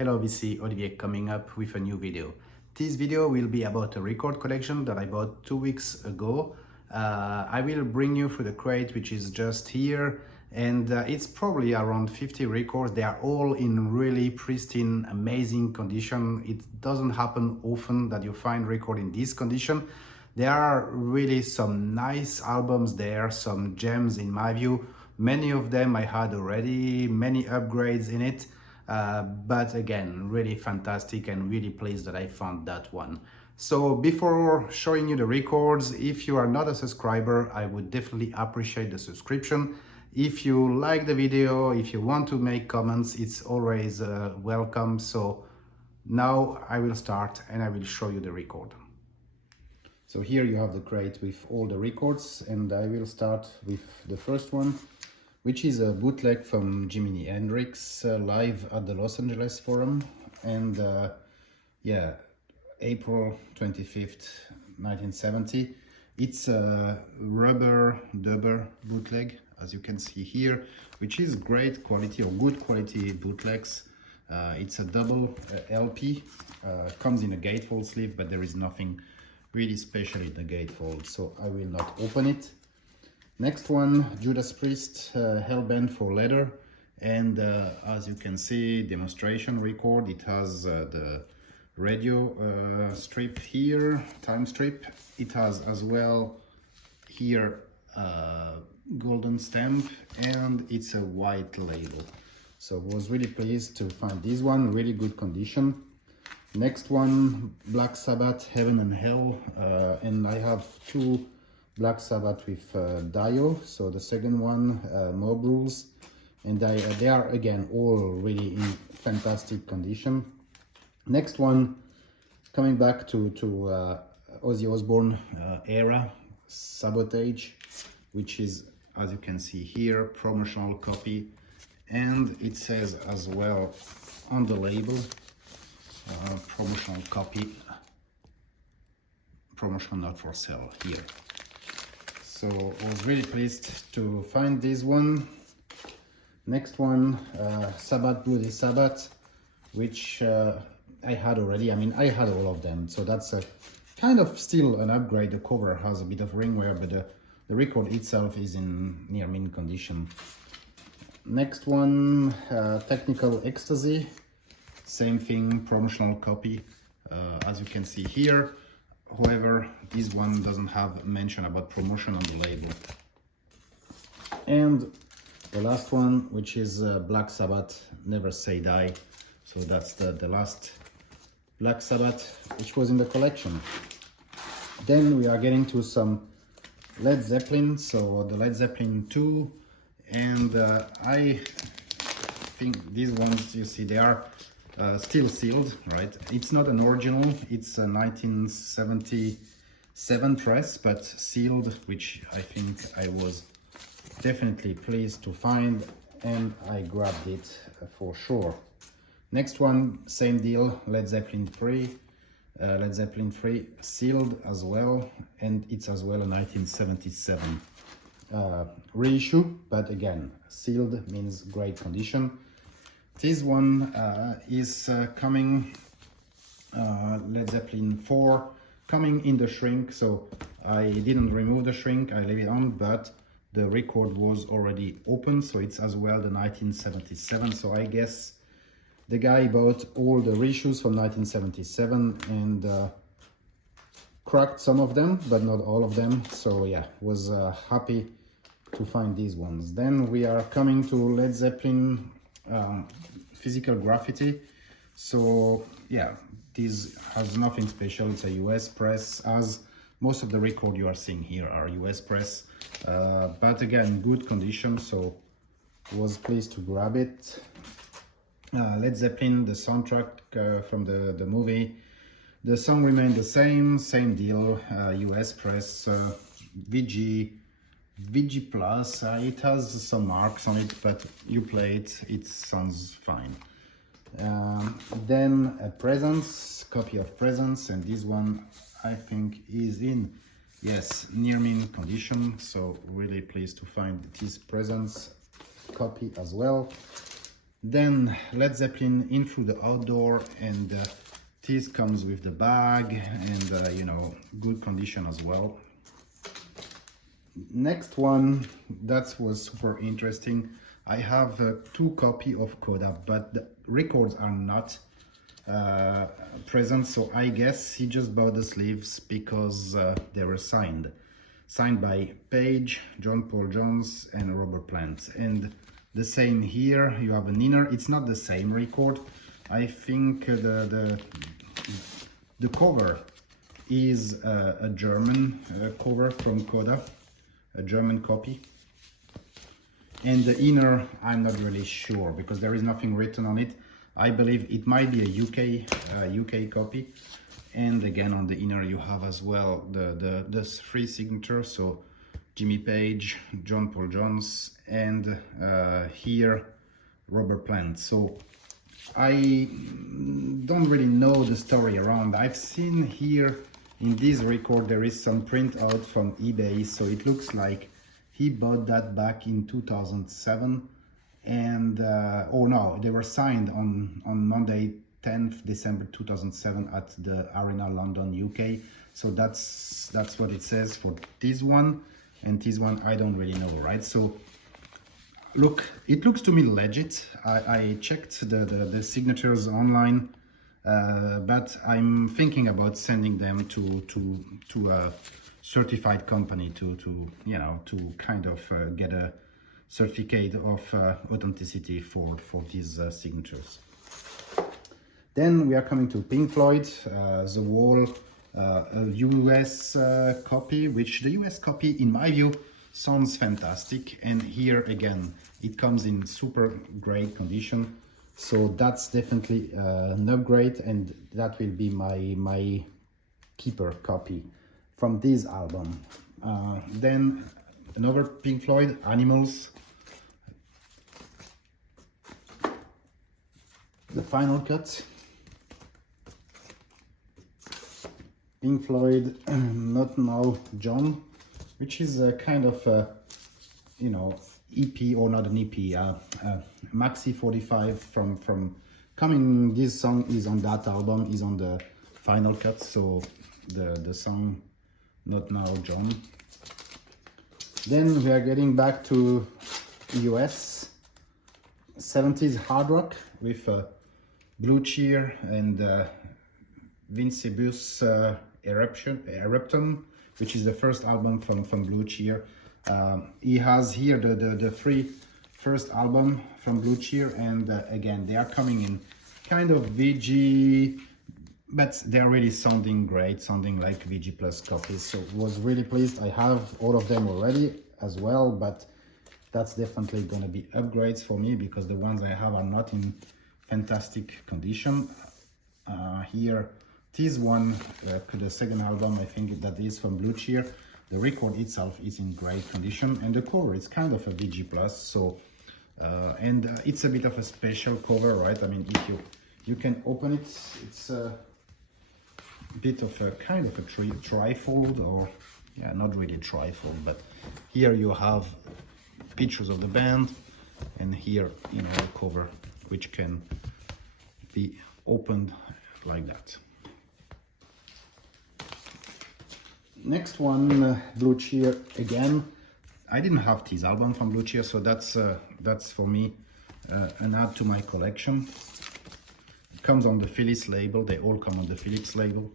Hello, this is Olivier coming up with a new video. This video will be about a record collection that I bought 2 weeks ago. I will bring you through the crate, which is just here, and it's probably around 50 records. They are all in really pristine, amazing condition. It doesn't happen often that you find record in this condition. There are really some nice albums there, some gems in my view. Many of them I had already, many upgrades in it. But again, really fantastic and really pleased that I found that one. So before showing you the records, if you are not a subscriber, I would definitely appreciate the subscription. If you like the video, if you want to make comments, it's always welcome. So now I will start and I will show you the record. So here you have the crate with all the records, and I will start with the first one, which is a bootleg from Jimi Hendrix live at the Los Angeles Forum, and yeah, April 25th, 1970. It's a rubber dubber bootleg, as you can see here, which is great quality or good quality bootlegs. It's a double LP, comes in a gatefold sleeve, but there is nothing really special in the gatefold, so I will not open it. Next one, Judas Priest, Hellbent for Leather, and as you can see, demonstration record. It has the radio strip here, time strip. It has as well here golden stamp, and it's a white label. So I was really pleased to find this one, really good condition. Next one, Black Sabbath, Heaven and Hell, and I have two Black Sabbath with Dio, so the second one, Mob Rules, and they are again all really in fantastic condition. Next one, coming back to Ozzy Osbourne era, Sabotage, which is, as you can see here, promotional copy, and it says as well on the label, promotional copy, promotion not for sale here. So I was really pleased to find this one. Next one, Sabbath, Bloody Sabbath, which I had already. I mean, I had all of them, so that's a kind of still an upgrade. The cover has a bit of ring wear, but the record itself is in near mint condition. Next one, Technical Ecstasy, same thing, promotional copy, as you can see here. However, this one doesn't have mention about promotion on the label. And the last one, which is Black Sabbath, Never Say Die. So that's the last Black Sabbath, which was in the collection. Then we are getting to some Led Zeppelin, so the Led Zeppelin 2. And I think these ones, you see, they are still sealed, right? It's not an original, it's a 1977 press, but sealed, which I think I was definitely pleased to find, and I grabbed it for sure. Next one, same deal, Led Zeppelin 3, Led Zeppelin 3 sealed as well, and it's as well a 1977 reissue, but again, sealed means great condition. This one is coming, Led Zeppelin 4, coming in the shrink, so I didn't remove the shrink, I leave it on, but the record was already open, so it's as well the 1977, so I guess the guy bought all the reissues from 1977 and cracked some of them, but not all of them, so yeah, was happy to find these ones. Then we are coming to Led Zeppelin Physical Graffiti. So yeah, this has nothing special, it's a US press, as most of the record you are seeing here are US press, but again, good condition, so was pleased to grab it. Led Zeppelin, the soundtrack from the movie, the song remained the same deal, US press, VG Plus, it has some marks on it, but you play it, it sounds fine. Then a Presence, copy of Presence, and this one I think is in, yes, near mint condition, so really pleased to find this Presence copy as well. Then Led Zeppelin In Through the Outdoor, and this comes with the bag and you know, good condition as well. Next one, that was super interesting. I have 2 copies of Coda, but the records are not present, so I guess he just bought the sleeves because they were signed by Page, John Paul Jones and Robert Plant. And the same here, you have an inner. It's not the same record. I think the cover is a German cover from Coda, a German copy. And the inner, I'm not really sure because there is nothing written on it. I believe it might be a UK copy. And again, on the inner you have as well the 3 signatures, so Jimi Page, John Paul Jones, and here Robert Plant. So I don't really know the story around. I've seen here in this record there is some print out from eBay, so it looks like he bought that back in 2007, and oh no, they were signed on Monday 10th December 2007 at the Arena London, UK. So that's what it says for this one, and this one I don't really know, right? So look, it looks to me legit. I checked the signatures online, but I'm thinking about sending them to a certified company to you know, to kind of get a certificate of authenticity for these signatures. Then we are coming to Pink Floyd, The Wall, a US copy, which the US copy, in my view, sounds fantastic. And here again, it comes in super great condition. So that's definitely an upgrade, and that will be my keeper copy from this album. Then another Pink Floyd, Animals. The final cut. Pink Floyd, Not Now, John, which is a kind of a, you know, EP, or not an EP, maxi 45 from coming. This song is on that album, is on the final cut. So the song Not Now, John. Then we are getting back to US 70s hard rock with Blue Cheer and Vincebus Eruption, which is the first album from Blue Cheer. He has here the 3 first album from Blue Cheer, and again, they are coming in kind of VG, but they are really sounding great, sounding like VG Plus copies. So was really pleased. I have all of them already as well, but that's definitely going to be upgrades for me because the ones I have are not in fantastic condition. Here, this one, the second album, I think that is from Blue Cheer. The record itself is in great condition, and the cover is kind of a VG Plus. So, and it's a bit of a special cover, right? I mean, if you can open it, it's a bit of a kind of a trifold, or yeah, not really trifold, but here you have pictures of the band, and here, you know, the cover, which can be opened like that. Next one, Blue Cheer again. I didn't have this album from Blue Cheer, so that's for me an add to my collection. It comes on the Philips label. They all come on the Philips label.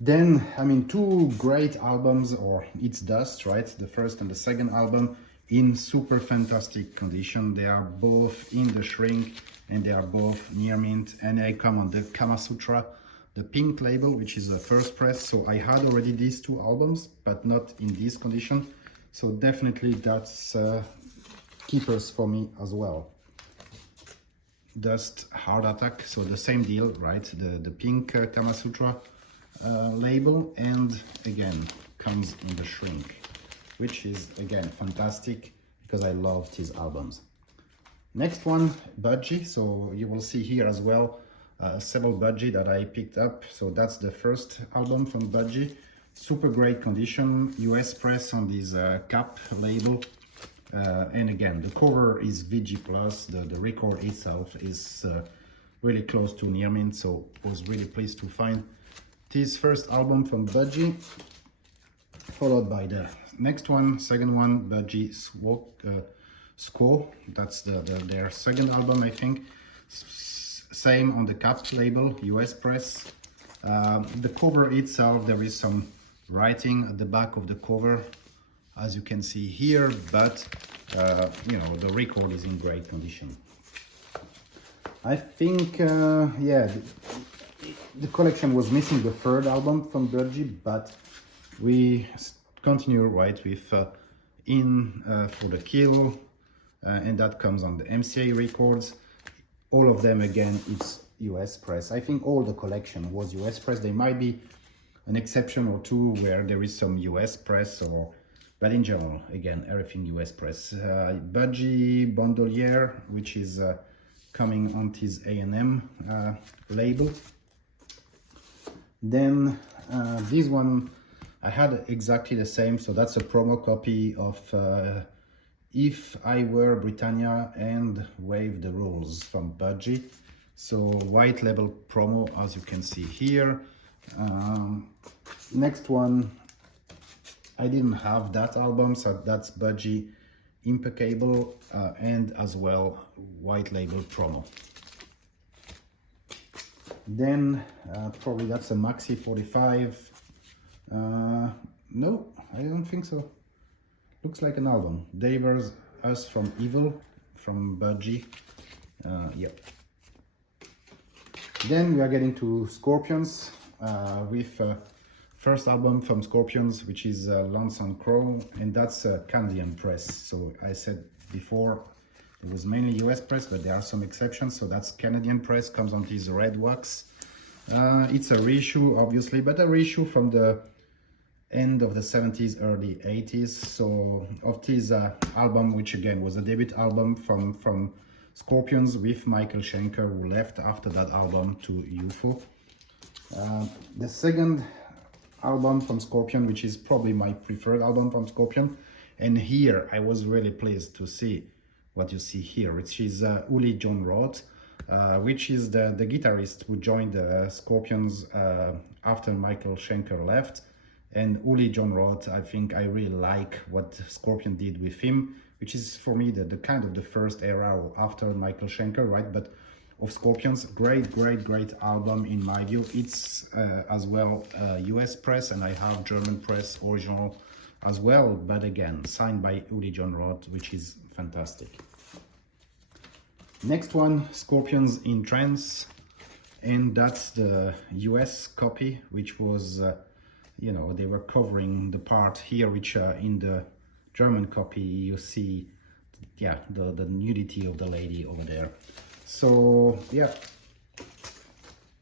Then, I mean, 2 great albums, or It's Dust, right? The first and the second album in super fantastic condition. They are both in the shrink, and they are both near mint, and they come on the Kama Sutra, the pink label, which is the first press. So I had already these 2 albums, but not in this condition. So definitely that's keepers for me as well. Dust, Heart Attack, so the same deal, right? The pink Kama Sutra label, and again comes in the shrink, which is again fantastic because I love these albums. Next one, Budgie. So you will see here as well several Budgie that I picked up. So that's the first album from Budgie. Super great condition, US press on this cap label. And again, the cover is VG+, the record itself is really close to near mint, so I was really pleased to find this first album from Budgie, followed by the next one, second one, Budgie Score. That's their second album, I think. Same on the Cap label, US press. The cover itself, there is some writing at the back of the cover, as you can see here, but you know, the record is in great condition. I think, yeah, the collection was missing the third album from Budgie, but we continue right with In for the Kill, and that comes on the MCA records. All of them, again, it's US press. I think all the collection was US press. There might be an exception or two where there is some US press, but in general, again, everything US press. Budgie Bandolier, which is coming on his A&M label. Then this one, I had exactly the same, so that's a promo copy of If I Were Britannia and Wave the Rules from Budgie. So white label promo, as you can see here. Next one, I didn't have that album, so that's Budgie Impeccable, and as well white label promo. Then probably that's a Maxi 45. No, I don't think so. Looks like an album. Davers Us From Evil from Budgie. Yep. Then we are getting to Scorpions with first album from Scorpions, which is Lance and Crow, and that's a Canadian press. So I said before it was mainly US press, but there are some exceptions. So that's Canadian press, comes on this red wax. It's a reissue, obviously, but a reissue from the end of the 70s, early 80s. So of this album, which again was a debut album from Scorpions with Michael Schenker, who left after that album to UFO. The second album from Scorpion, which is probably my preferred album from Scorpion, and here I was really pleased to see what you see here, which is Uli John Roth, which is the guitarist who joined the Scorpions after Michael Schenker left. And Uli John Roth, I think I really like what Scorpion did with him, which is for me the kind of the first era after Michael Schenker, right? But of Scorpions, great album in my view. It's as well US press, and I have German press original as well, but again signed by Uli John Roth, which is fantastic. Next one, Scorpions in Trance, and that's the US copy, which was you know, they were covering the part here, which in the German copy you see, yeah, the nudity of the lady over there. So yeah,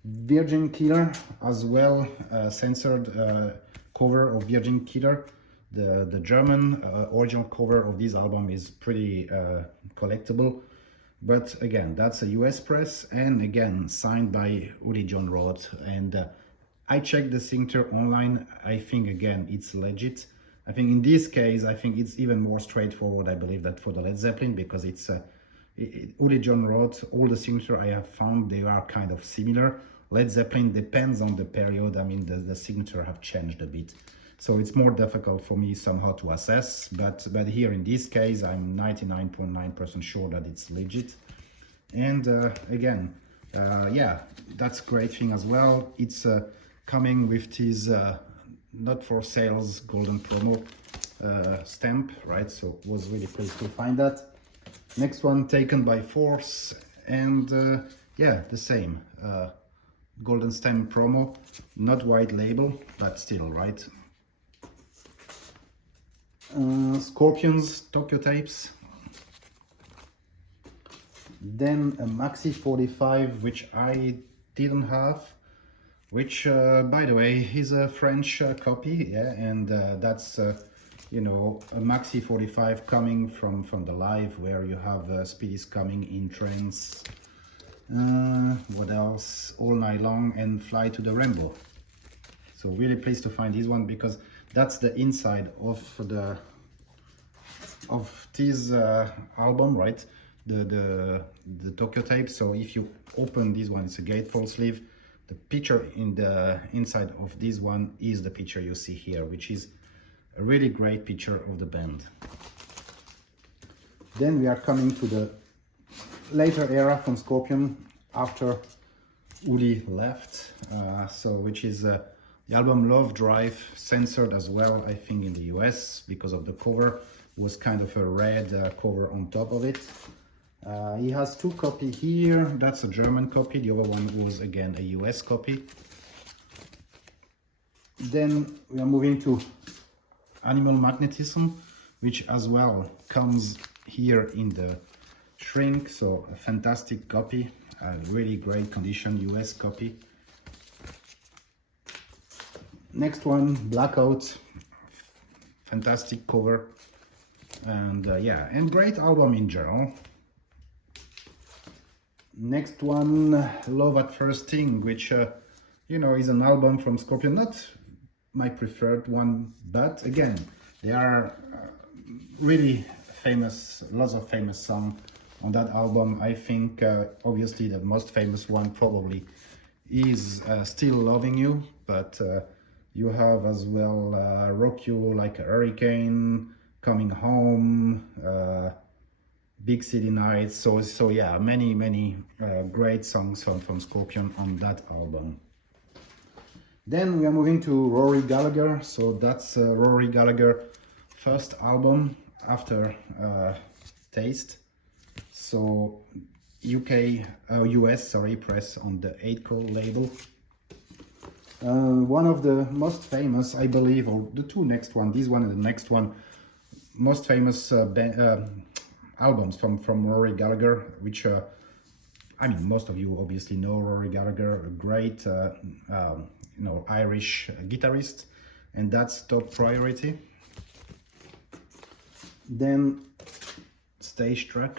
Virgin Killer as well, censored cover of Virgin Killer. The German original cover of this album is pretty collectible, but again, that's a US press, and again signed by Uli John Roth. And I checked the signature online. I think again it's legit. I think in this case, I think it's even more straightforward, I believe, that for the Led Zeppelin, because it's Uli John Roth. All the signature I have found, they are kind of similar. Led Zeppelin depends on the period. I mean, the signature have changed a bit, so it's more difficult for me somehow to assess. But here in this case, I'm 99.9% sure that it's legit. And again, yeah, that's a great thing as well. It's coming with this not for sales golden promo stamp, right? So was really pleased to find that. Next one, Taken by Force, and yeah, the same golden stamp promo, not white label, but still, right? Scorpions Tokyo tapes. Then a Maxi 45, which I didn't have, which by the way is a French copy, yeah, and that's you know, a Maxi 45 coming from the live, where you have Speedy's Coming in Trance, what else, All Night Long, and Fly to the Rainbow. So really pleased to find this one, because that's the inside of the of this album, right? The Tokyo tape. So if you open this one, it's a gatefold sleeve. The picture in the inside of this one is the picture you see here, which is a really great picture of the band. Then we are coming to the later era from Scorpion after Uli left, which is the album Love Drive, censored as well, I think, in the US because of the cover. It was kind of a red cover on top of it. He has two copies here. That's a German copy. The other one was again a US copy. Then we are moving to Animal Magnetism, which as well comes here in the shrink. So a fantastic copy, a really great condition US copy. Next one, Blackout, fantastic cover, and yeah, and great album in general. Next one, Love at First Sting, which you know, is an album from Scorpion, not my preferred one, but again, there are really famous, lots of famous songs on that album. I think obviously the most famous one probably is Still Loving You, but you have as well Rock You Like a Hurricane, Coming Home, Big City Nights. So yeah, many great songs from Scorpion on that album. Then we are moving to Rory Gallagher. So that's Rory Gallagher first album after Taste. So US press on the 8-Call label. One of the most famous, I believe, or the two next one, this one and the next one, most famous albums from Rory Gallagher, which I mean, most of you obviously know Rory Gallagher, a great you know, Irish guitarist, and that's Top Priority. Then Stage Track,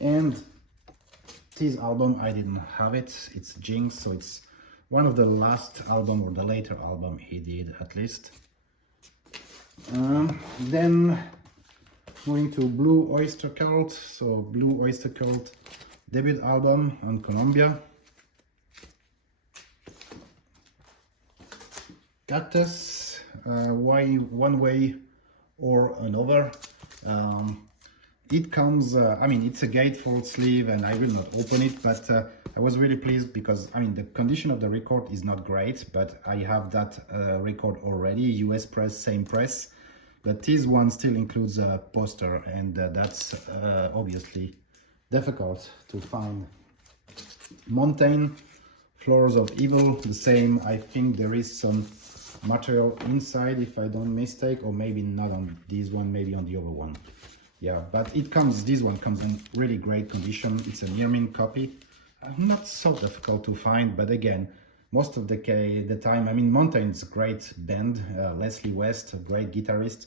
and this album I didn't have it. It's Jinx, so it's one of the last album or the later album he did, at least. Then moving to Blue Oyster Cult. So Blue Oyster Cult debut album on Columbia. Cactus, One Way or Another. It comes, I mean, it's a gatefold sleeve and I will not open it, but I was really pleased because, I mean, the condition of the record is not great, but I have that record already, US press, same press, but this one still includes a poster, and that's obviously difficult to find. Mountain, Floors of Evil, the same. I think there is some material inside, if I don't mistake, or maybe not on this one, maybe on the other one. Yeah, but it comes, this one comes in really great condition. It's a near mint copy. Not so difficult to find, but again, most of the time, I mean, Mountain's a great band, Leslie West, a great guitarist,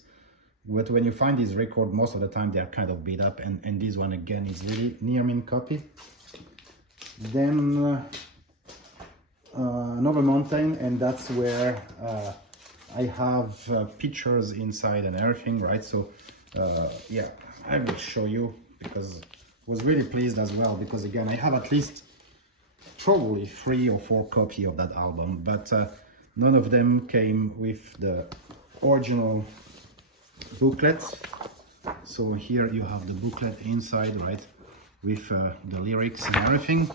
but when you find this record, most of the time they're kind of beat up, and this one again is really near mint copy. Then another Mountain, and that's where I have pictures inside and everything, right? So yeah, I will show you, because I was really pleased as well, because again, I have at least probably 3 or 4 copies of that album, but none of them came with the original booklet. So here you have the booklet inside, right, with the lyrics and everything,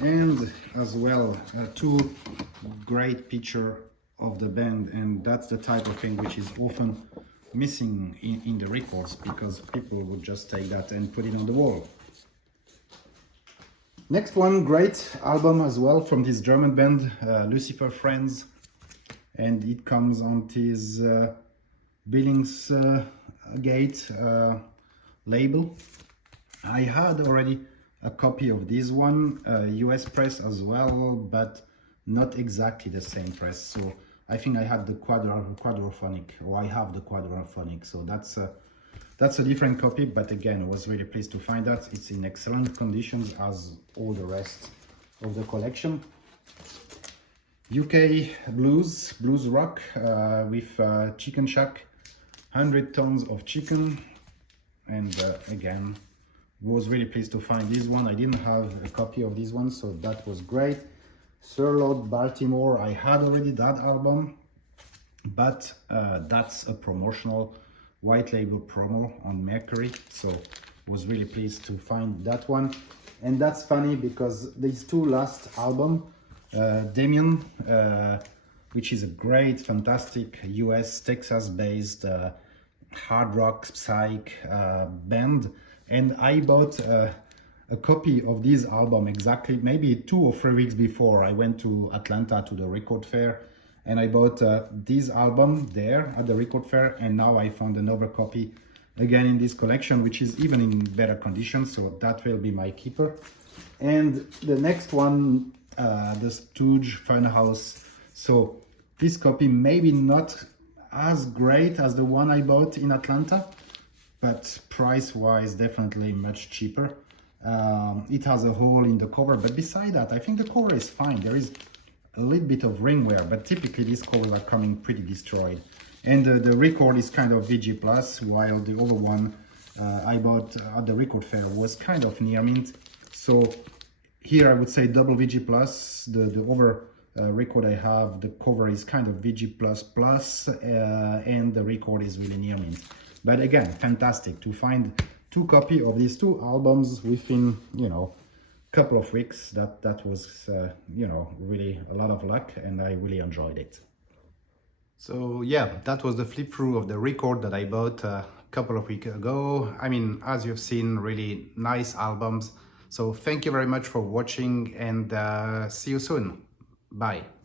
and as well 2 great pictures of the band, and that's the type of thing which is often missing in the records, because people would just take that and put it on the wall. Next one, great album as well from this German band, Lucifer Friends, and it comes on this Billingsgate label. I had already a copy of this one, US press as well, but not exactly the same press. So I think I had the quadraphonic, or I have the quadraphonic, so that's a different copy, but again, I was really pleased to find that. It's in excellent conditions as all the rest of the collection. UK blues rock with Chicken Shack 100 tons of chicken. And again, was really pleased to find this one. I didn't have a copy of this one, so that was great. Sir Lord Baltimore, I had already that album, but that's a promotional white label promo on Mercury, so was really pleased to find that one. And that's funny because these two last album, Damien, which is a great, fantastic US, Texas-based hard rock psych band, and I bought a copy of this album exactly maybe 2 or 3 weeks before I went to Atlanta to the record fair, and I bought this album there at the record fair, and now I found another copy again in this collection, which is even in better condition, so that will be my keeper. And the next one, the Stooge Funhouse. So this copy maybe not as great as the one I bought in Atlanta, but price-wise definitely much cheaper. It has a hole in the cover, but beside that, I think the cover is fine. There is a little bit of ring wear, but typically these covers are coming pretty destroyed. And the record is kind of VG+, while the other one I bought at the record fair was kind of near mint. So here I would say double VG+. The other record I have, the cover is kind of VG++, and the record is really near mint. But again, fantastic to find 2 copies of these 2 albums within, you know, couple of weeks. That was, you know, really a lot of luck, and I really enjoyed it. So yeah, that was the flip through of the record that I bought a couple of weeks ago. I mean, as you've seen, really nice albums. So thank you very much for watching, and see you soon. Bye.